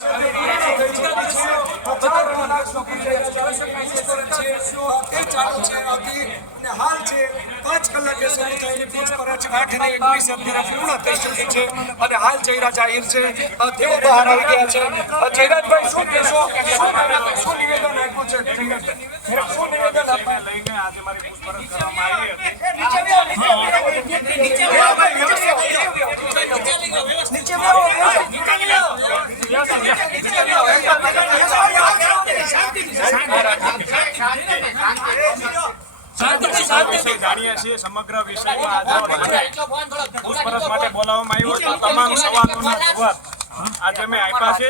હાલ છે 5 કલાકે શરૂ થયેલી પૂછપરછ 8:19 પૂર્ણ થઈ ચૂકી છે અને હાલ જયરા જાહેર છે તેઓ બહાર આવી ગયા છે. જયરાજભાઈ શું કહેશો? શું નિવેદન આપ્યું છે? શું નિવેદન લઈને આજે મારી પૂછપરછ કરવામાં આવી હતી? જાણીએ છીએ સમગ્ર વિષયમાં પૂછપરછ માટે બોલાવવામાં આવ્યો હતો. તમામ સવાલોના જવાબ આજે મેં આપ્યા છે.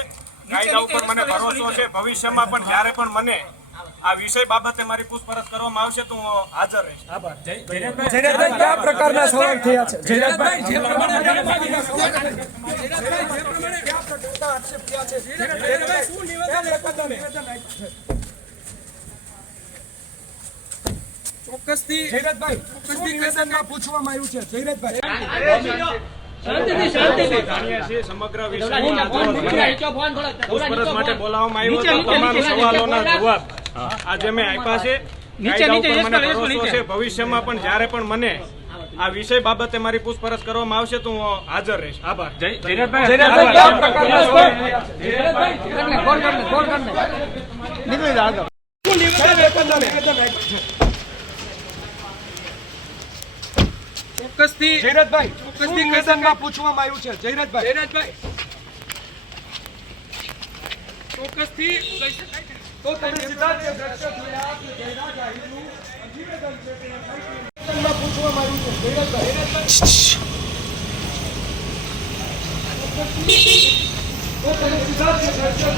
કાયદા ઉપર મને ભરોસો છે. ભવિષ્યમાં પણ જ્યારે પણ મને આ વિષય બાબતે મારી પૂછપરછ કરવામાં આવશે તો હું હાજર રહીશ. આભાર. જયરાજભાઈ, કયા પ્રકારના સવાલ થયા છે? જયરાજભાઈ, જે પ્રમાણે ચોક્કસથી નિવેદનમાં પૂછવામાં આવ્યું છે. જયરાજભાઈ, જાણીએ છીએ સમગ્ર વિષયમાં પૂછપરછ માટે બોલાવવામાં આવ્યો હતો. તમામ સવાલોના જવાબ આજે મેં આપ્યા છે. કાયદા ઉપર મને ભરોસો છે. ભવિષ્યમાં પણ જ્યારે પણ મને આ વિષય બાબતે મારી પૂછપરછ કરવામાં આવશે તો હું હાજર રહીશ. આભાર. ચોક્કસથી જયરાજભાઈ, ચોક્કસથી નિવેદનમાં પૂછવામાં આવ્યું છે. જયરાજભાઈ, ચોક્કસથી તો તમે સીધા જે દ્રશ્ય જોયા કે જયરાજ જાહેરનું નિવેદન છે તે નિવેદનમાં પૂછવામાં આવ્યું છે. જયરાજભાઈ, તો તમે સીધા જે દ્રશ્ય